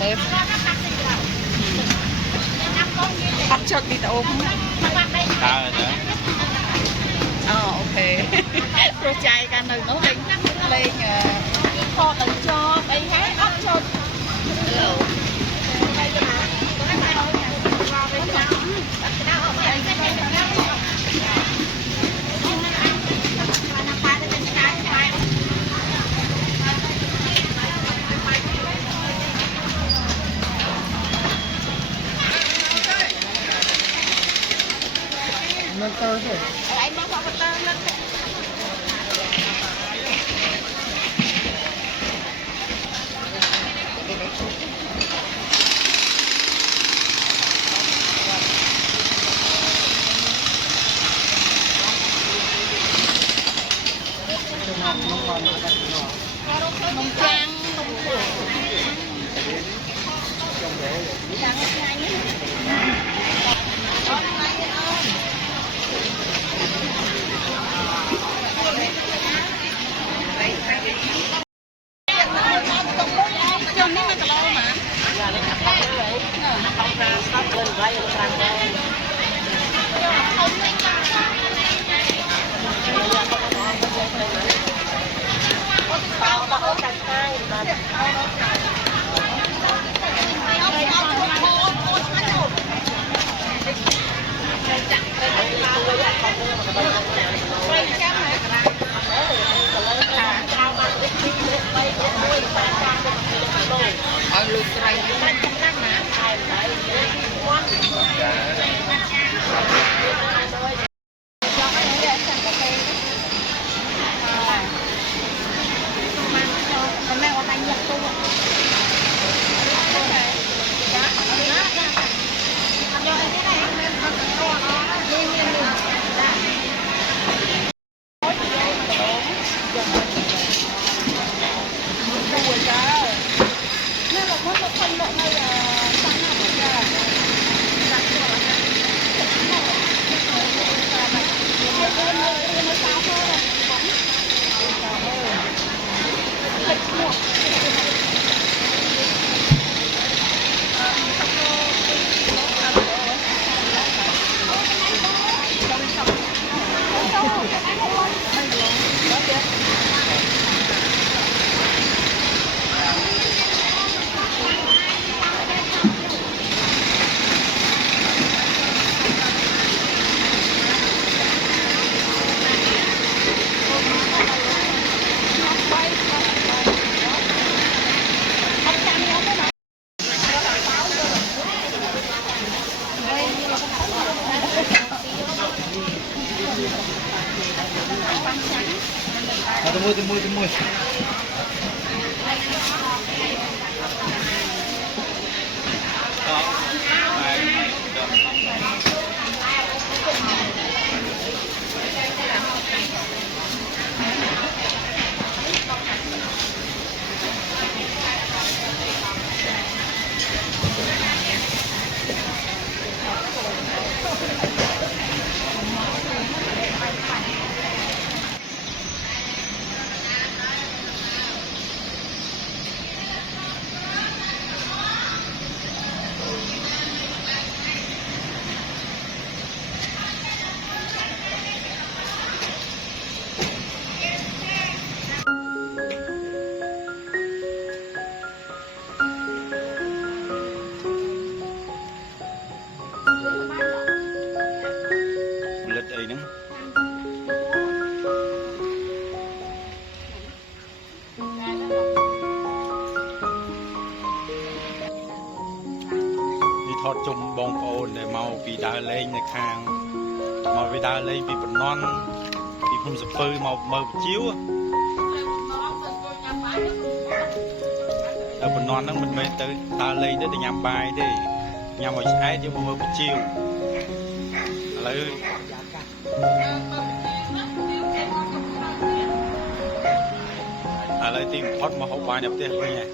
mới bắt chợt đi tàu không ạ? Ok. Pro trai ca nơi nó lên kho tận cho đây hát ốc cho lên tơ thôi. anh mang vào tơ lên nông trang nông lụt sài Tunggu. Thọt chung bông ồn để màu vì đá lênในខាង màu vì đá lên vì bẩn non vì không sập phơi màu mờ chiếu ở bẩn non nó mình mới tới đá lên để nhằm bài để nhằm màu trái chứ mờ chiếu lấy lấy tìm thoát mà hậu bài nhập tiền thôi nhỉ.